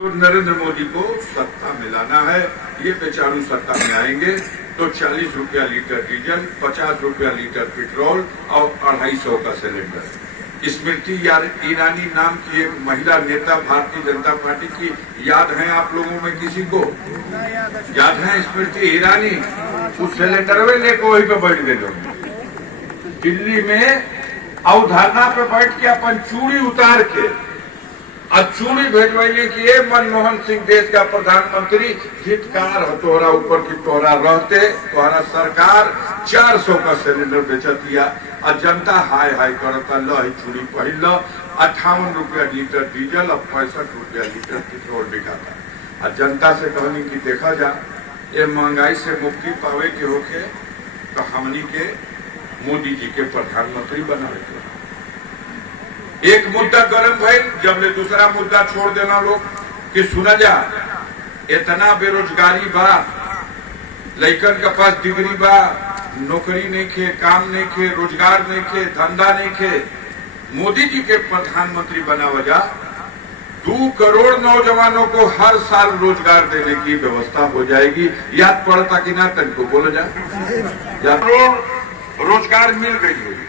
तो नरेंद्र मोदी को सत्ता में लाना है। ये बेचारू सत्ता में आएंगे तो 40 रुपया लीटर डीजल, 50 रुपया लीटर पेट्रोल और 250 का सिलेंडर। स्मृति ईरानी नाम की एक महिला नेता भारतीय जनता पार्टी की, याद है आप लोगों में किसी को? याद है स्मृति ईरानी? उस सिलेंडर में लेकर वहीं पे बैठ गए लोग दिल्ली में, और धरना पे बैठ के अपन चूड़ी उतार के चूड़ी भेजवाइए कि ये मनमोहन सिंह देश का प्रधानमंत्री, धिक्कार तोहरा ऊपर की तोहरा रहते तोहरा सरकार 400 का सिलेंडर बेचा दिया और जनता हाय हाय करता ल ही चूड़ी पहन ल। 58 रुपया लीटर डीजल और 65 रुपया लीटर पेट्रोल बिकाता। और जनता से कहनी कि देखा जा ये महंगाई से मुक्ति पावे के होके तो हमनी के मोदी जी के प्रधानमंत्री बनावे के। एक मुद्दा गर्म भइल, जब ले दूसरा मुद्दा छोड़ देना लोग कि सुना जा इतना बेरोजगारी बा, लइकन के पास डिग्री बा, नौकरी नहीं खे, काम नहीं खे, रोजगार नहीं खे, धंधा नहीं खे। मोदी जी के प्रधानमंत्री बना वजह 2 करोड़ नौजवानों को हर साल रोजगार देने की व्यवस्था हो जाएगी। याद पड़ता कि ना तनको बोलो जा, रोजगार मिल गई होगी।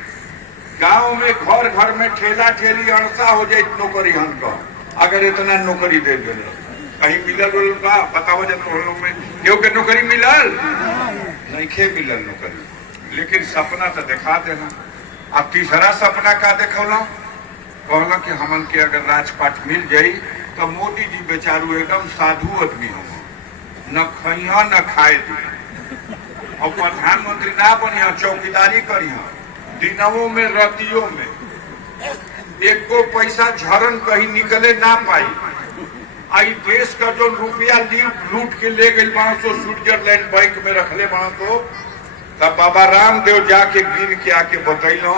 गांव में घर घर में ठेला ठेली अड़सा हो जाए नौकरी हम का, अगर इतना नौकरी दे दे कहीं मिलल बा बताओ जा तो लोग में केहू के नौकरी मिलल नहीं खे मिलल नौकरी, लेकिन सपना तो दिखा देना। अब तीसरा सपना का देखौला, कहला कि हमन के अगर राजपाट मिल जाई तो मोदी जी बेचारू एकदम साधु आदमी हो, न खइया न खाए दी, और प्रधानमंत्री ना बनिया, चौकीदारी करिया दिनों में रातियों में, एक को पैसा झरन कहीं निकले ना पाई। आई देश का जो रुपया लूट के ले गई बाण तो स्विट्जरलैंड बैंक में रख ले बाण तो तब बाबा रामदेव जाके गिन के आके बतैलो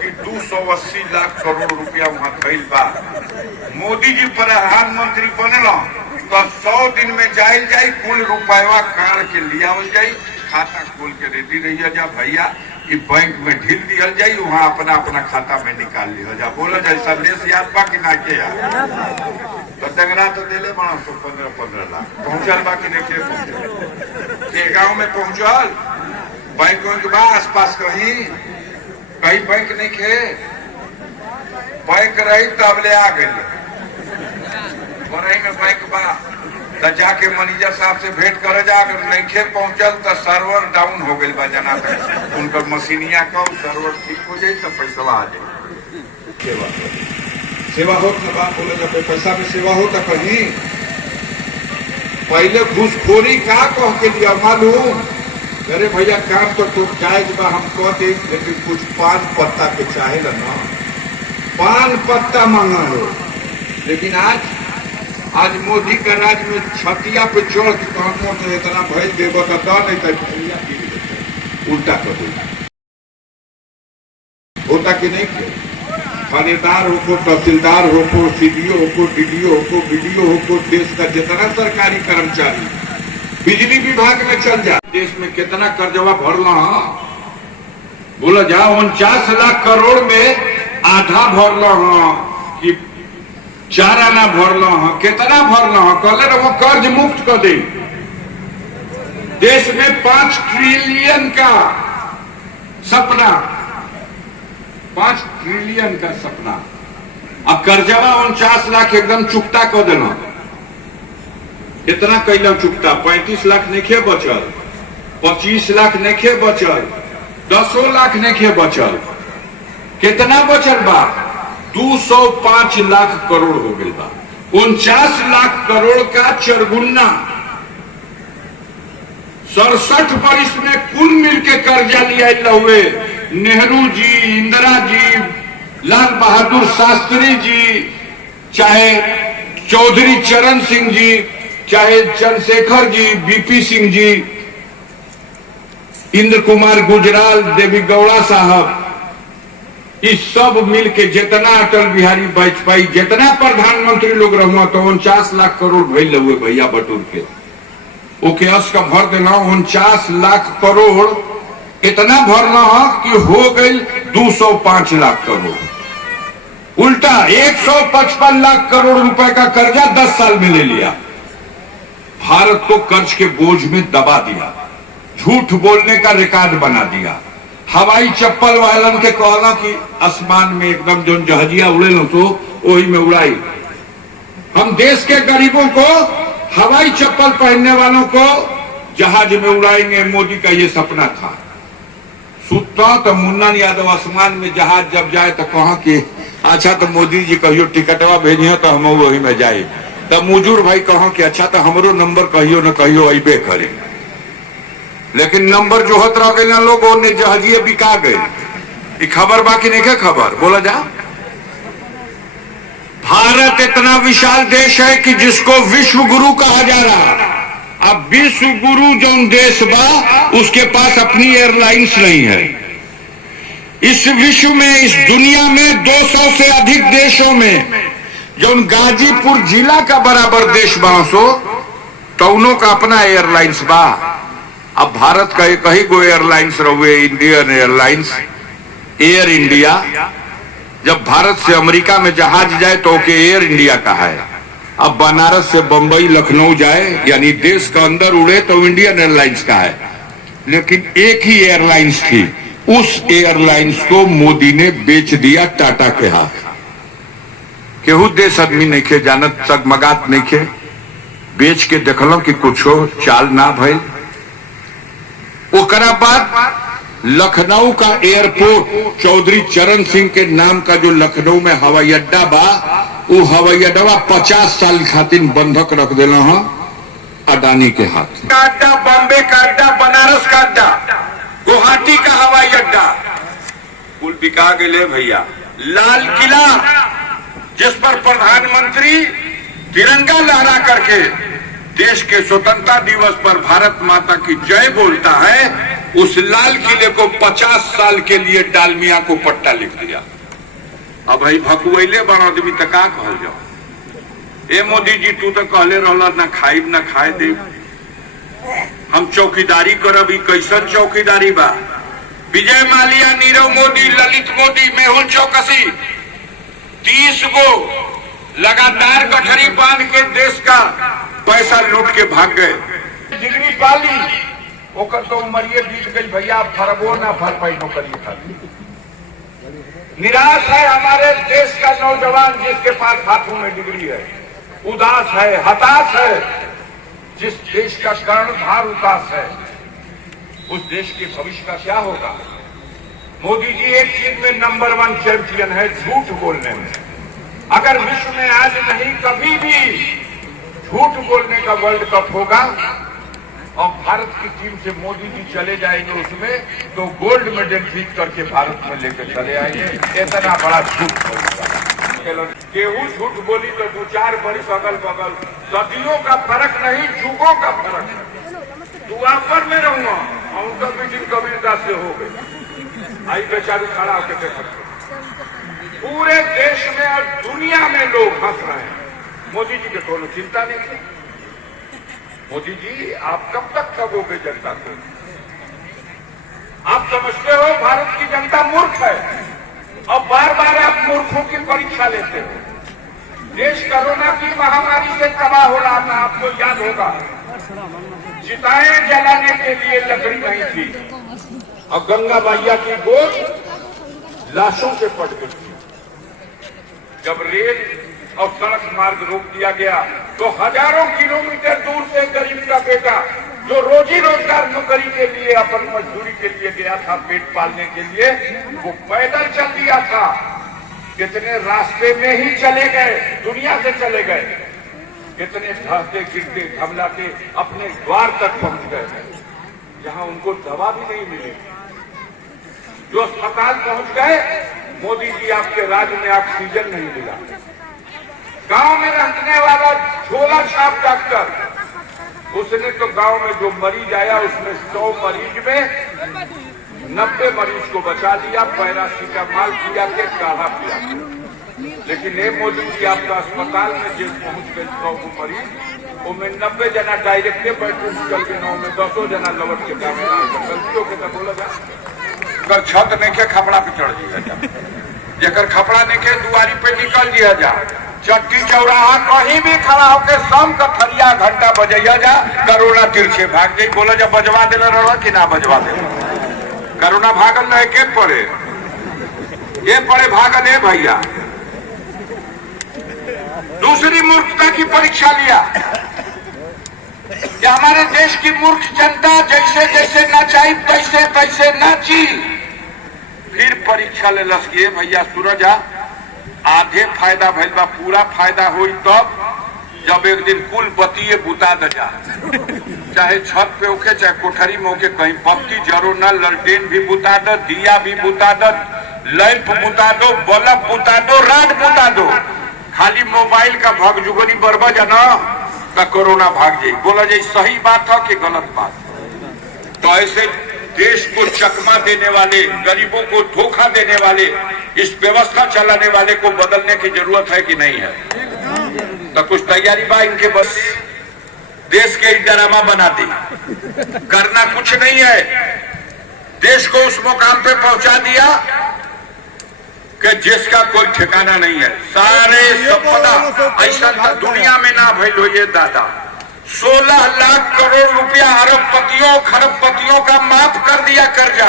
कि 280 लाख करोड़ रुपया वहां खैल बा। मोदी जी प्रधानमंत्री बनल तो 100 दिन में जाइल जाई, कुल रुपया काट के लिया जाई, खाता खोल के रेडी रही जा भैया, कि बैंक में ढील दिया जाये, वहाँ अपना अपना खाता में निकाल लिया जा। बोला जाए संदेश याद बा कि ना के याद? तो डंगरा तो दिले बना 15-15 लाख पहुंचल बा कि नहीं के गाँव में पहुंचल? बैंक बा आस पास कहीं बैंक नहीं खे, बैंक रही तब ले आ गई में बैंक बा तो जाके मैनेजर साहब से भेंट करे जा, अगर नहीं पहुंचल तो सर्वर डाउन हो गई बा जना तक उनका मशीनिया का सर्वर ठीक हो जाए तो पैसा आ जाए। सेवा हो बोले जब पैसा में सेवा हो तो कहीं पहले घूसखोरी का कह के लिया मालूम, अरे भैया काम तो जायज बा हम कह दे, लेकिन कुछ पान पत्ता के चाहे ना, पान पत्ता मांगा हो। लेकिन आज मोदी का राज में छतिया पे चढ़ के कहूँ तो इतना भय देव का नहीं तो उल्टा कर दे होता कि नहीं के थानेदार हो, तहसीलदार हो, सीडीओ हो, डीडीओ हो, बीडीओ हो, देश का जितना सरकारी कर्मचारी बिजली विभाग में चल जा, देश में कितना कर्जवा भरना बोला जा 49 लाख करोड़ में आधा भरना कि 4 आना भरना कितना भरना कल वो कर्ज मुक्त कर दे। देश में 5 ट्रिलियन का सपना, 5 ट्रिलियन का सपना, अब कर्जवा 49 लाख एकदम चुकता कर देना। कितना कैला चुकता? 35 लाख नहीं बचल, 25 लाख नहीं बचल, 10 लाख नहीं बचल, कितना बचल बा? 205 लाख करोड़ हो गई बा। 49 लाख करोड़ का चरगुन्ना 67 वर्ष में कुल मिलके कर्जा लिया हुए नेहरू जी, इंदिरा जी, लाल बहादुर शास्त्री जी, चाहे चौधरी चरण सिंह जी, चाहे चंद्रशेखर जी, बीपी सिंह जी, इंद्र कुमार गुजराल, देवी गौड़ा साहब, इस सब मिलके जितना अटल बिहारी वाजपेयी जितना प्रधानमंत्री लोग रहुआ तो 49 लाख करोड़ भैल हुए भैया बटूर के ओके अस का भर देना। 49 लाख करोड़ इतना भरना कि हो गई 205 लाख करोड़। उल्टा 155 लाख करोड़ रुपए का कर्जा 10 साल में ले लिया। भारत को कर्ज के बोझ में दबा दिया, झूठ बोलने का रिकॉर्ड बना दिया। हवाई चप्पल वालन के कहना कि आसमान में एकदम जो जहाजिया उड़े लो तो वही में उड़ाई। हम देश के गरीबों को, हवाई चप्पल पहनने वालों को जहाज में उड़ाएंगे, मोदी का ये सपना था। सुता तो मुन्ना यादव आसमान में जहाज जब जाए तो कहा कि अच्छा तो मोदी जी कहियो टिकटवा भेजिए तो हम वही में जाए। तब मुजूर भाई कहा कि अच्छा तो हमरो नंबर कहियो न कहियो अबे करे। लेकिन नंबर जो होत रह गए लोग ने जहाजिए बिका गए। खबर बाकी नहीं क्या खबर बोला जा। भारत इतना विशाल देश है कि जिसको विश्व गुरु कहा जा रहा। अब विश्व गुरु जो देश बा उसके पास अपनी एयरलाइंस नहीं है। इस विश्व में, इस दुनिया में 200 से अधिक देशों में जो गाजीपुर जिला का बराबर देश बासो तो उनों का अपना एयरलाइंस बा। अब भारत का एक ही गो एयरलाइंस रहुए, इंडियन एयरलाइंस, एयर इंडिया। जब भारत से अमेरिका में जहाज जाए तो ओके एयर इंडिया का है। अब बनारस से बंबई लखनऊ जाए यानी देश का अंदर उड़े तो इंडियन एयरलाइंस का है। लेकिन एक ही एयरलाइंस थी, उस एयरलाइंस को मोदी ने बेच दिया टाटा के हाथ। केहू देश आदमी नहीं खे जानत, सगमगात नहीं खे, बेच के देखलो कि कुछो चाल ना भइल। ओकरा बाद लखनऊ का एयरपोर्ट चौधरी चरण सिंह के नाम का जो लखनऊ में हवाई अड्डा बा, वो हवाई अड्डा 50 साल खातिर बंधक रख देना है अडानी के हाथ। का अड्डा, बॉम्बे का अड्डा, बनारस का अड्डा, गुवाहाटी का हवाई अड्डा कुल बिका गए भैया। लाल किला जिस पर प्रधानमंत्री तिरंगा लहरा करके देश के स्वतंत्रता दिवस पर भारत माता की जय बोलता है, उस लाल किले को 50 साल के लिए डालमिया को पट्टा लिख दिया। अब भाई भकुआइले बन आदमी तो का कहल जाओ। ए मोदी जी तू तो कहले रहला ना खाई ना खाए दे, हम चौकीदारी करब। कैसन चौकीदारी बा? विजय माल्या, नीरव मोदी, ललित मोदी, मेहुल चौकसी 30 गो लगातार गठरी बांध के देश का पैसा लूट के भाग गए। डिग्री पाली ओकर तो उमरिए बीत गई भैया, फरबो ना भर पाई नौकरी खाती। निराश है हमारे देश का नौजवान जिसके पास हाथों में डिग्री है। उदास है, हताश है जिस देश का कर्णधार उदास है। उस देश के भविष्य का क्या होगा? मोदी जी एक चीज में नंबर 1 चैंपियन है, झूठ बोलने में। अगर विश्व में आज नहीं कभी भी झूठ बोलने का वर्ल्ड कप होगा और भारत की टीम से मोदी जी चले जाएंगे उसमें, तो गोल्ड मेडल जीत करके भारत में लेकर चले आएंगे। इतना बड़ा झूठ बोलेगा। केहू झूठ बोली तो 2-4 बरिस अगल बगल, सदियों का फर्क नहीं, युगों का फर्क है। दुआपर में रहूंगा और उनका मीटिंग कबीरदास से हो गई। आई बेचारू खड़ा होकर देख, पूरे देश में और दुनिया में लोग हंस रहे हैं। मोदी जी की कोनो चिंता नहीं है। मोदी जी आप कब तक ठगोगे जनता को? आप समझते हो भारत की जनता मूर्ख है और बार बार आप मूर्खों की परीक्षा लेते हो। देश कोरोना की महामारी से तबाह हो रहा था, आपको याद होगा। चिताएं जलाने के लिए लकड़ी नहीं थी और गंगा मैया की गोद लाशों से पट गई थी। जब रेल और सड़क मार्ग रोक दिया गया तो हजारों किलोमीटर दूर से गरीब का बेटा जो रोजी रोजगार नौकरी के लिए, अपन मजदूरी के लिए गया था, पेट पालने के लिए, वो पैदल चल दिया था। कितने रास्ते में ही चले गए, दुनिया से चले गए। कितने ढहते गिरते घबराते अपने द्वार तक पहुंच गए, जहां उनको दवा भी नहीं मिली। जो अस्पताल पहुंच गए, मोदी जी आपके राज्य में ऑक्सीजन नहीं मिला। गांव में रहने वाला झोला छाप डॉक्टर, उसने तो गांव में जो मरीज आया उसमें 100 मरीज में 90 मरीज को बचा लिया, पैरासीटामॉल पिया के काढ़ा पिया। लेकिन ये मोदी जी आपका अस्पताल में जो पहुंच गए 100 मरीज, उनमें 90 जना डायरेक्टे बेडरूम चल के 9 में 10 जना लवट के काम गलतियों के तो बोला जाए। छत नहीं के खपड़ा पे चढ़ जाएगा। जेकर खपड़ा निके दुआरी पे निकल जिया जा, चट्टी चौराहा कहीं भी खड़ा होके शाम का थरिया घंटा बजैया जा, कोरोना तिरछे भाग जाई। बोला जब बजवा देना रहा कि ना बजवा देना, कोरोना भागल रहे के पड़े, ये पड़े भागल है भैया। दूसरी मूर्खता की परीक्षा लिया कि हमारे देश की मूर्ख जनता जैसे जैसे नाचाई तैसे तैसे नाची। फिर परीक्षा ले लस किए भैया सूरज आधे फायदा भइल बा, पूरा फायदा हुई तब जब एक दिन कुल बत्ती बुता द जा, चाहे छत पे होके चाहे कोठरी में होके, कहीं बत्ती जरो न, ललटेन भी बुता दो, दिया भी बुता दो, लैंप बुता दो, बल्ब बुता दो, राड बुता दो, खाली मोबाइल का भगजुगनी बरबा जाना का कोरोना भाग जाए। बोला जाए सही बात है कि गलत बात? तो ऐसे देश को चकमा देने वाले, गरीबों को धोखा देने वाले, इस व्यवस्था चलाने वाले को बदलने की जरूरत है कि नहीं है? तो कुछ तैयारी बा इनके, बस देश के ड्रामा बना दी, करना कुछ नहीं है। देश को उस मुकाम पे पहुंचा दिया कि जिसका कोई ठिकाना नहीं है। सारे संपदा ऐसा दुनिया में ना भइल हो ये दादा। 16 लाख करोड़ रुपया अरबपतियों खरबपतियों का माफ कर दिया कर्जा।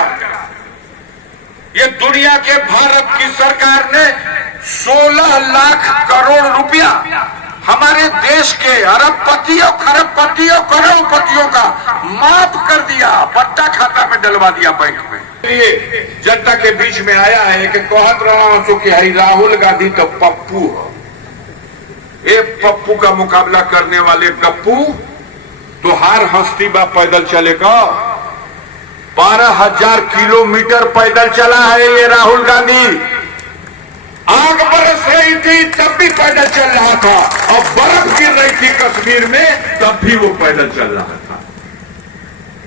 ये दुनिया के भारत की सरकार ने 16 लाख करोड़ रुपया हमारे देश के अरबपतियों खरबपतियों करोड़पतियों का माफ कर दिया, पट्टा खाता में डलवा दिया बैंक में। ये जनता के बीच में आया है कि कहत रहा हूं कि हरी राहुल गांधी तो पप्पू है, ये पप्पू का मुकाबला करने वाले गप्पू तो हार हस्ती बा पैदल चलेगा। 12,000 किलोमीटर पैदल चला है ये राहुल गांधी। आग बरस रही थी तब भी पैदल चल रहा था, और बर्फ गिर रही थी कश्मीर में तब भी वो पैदल चल रहा था।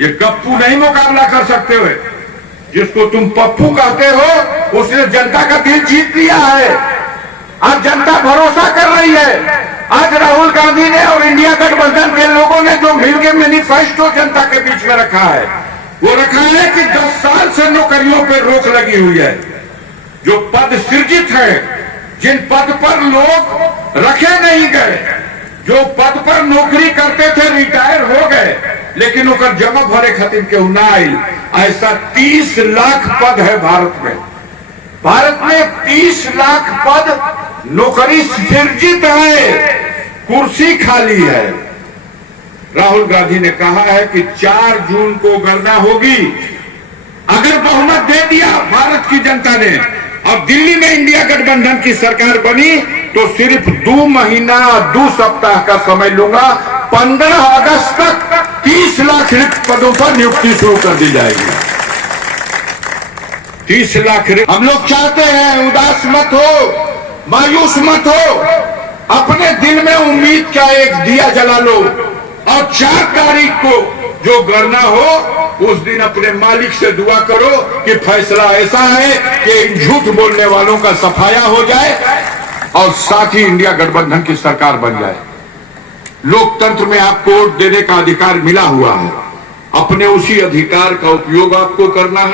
ये गप्पू नहीं मुकाबला कर सकते हुए। जिसको तुम पप्पू कहते हो उसने जनता का दिल जीत लिया है। आज जनता भरोसा कर रही है। आज राहुल गांधी ने और इंडिया गठबंधन के लोगों ने जो मिलकर मैनिफेस्टो जनता के बीच में रखा है, वो रखा है कि 10 साल से नौकरियों पर रोक लगी हुई है। जो पद सृजित है, जिन पद पर लोग रखे नहीं गए, जो पद पर नौकरी करते थे रिटायर हो गए, लेकिन उनका जमा भरे खातिर केहू ना आइल, ऐसा 30 लाख पद है भारत में। भारत में 30 लाख पद नौकरी सृजित है, कुर्सी खाली है। राहुल गांधी ने कहा है कि 4 जून को गणना होगी। अगर बहुमत दे दिया भारत की जनता ने और दिल्ली में इंडिया गठबंधन की सरकार बनी तो सिर्फ 2 महीना 2 सप्ताह का समय लूंगा, 15 अगस्त तक 30 लाख रिक्त पदों पर नियुक्ति शुरू कर दी जाएगी। 30 लाख रिक्त। हम लोग चाहते हैं उदास मत हो, मायूस मत हो, अपने दिल में उम्मीद का एक दिया जला लो और 4 तारीख को जो गणना हो उस दिन अपने मालिक से दुआ करो कि फैसला ऐसा है कि इन झूठ बोलने वालों का सफाया हो जाए और साथ ही इंडिया गठबंधन की सरकार बन जाए। लोकतंत्र में आपको वोट देने का अधिकार मिला हुआ है, अपने उसी अधिकार का उपयोग आपको करना है।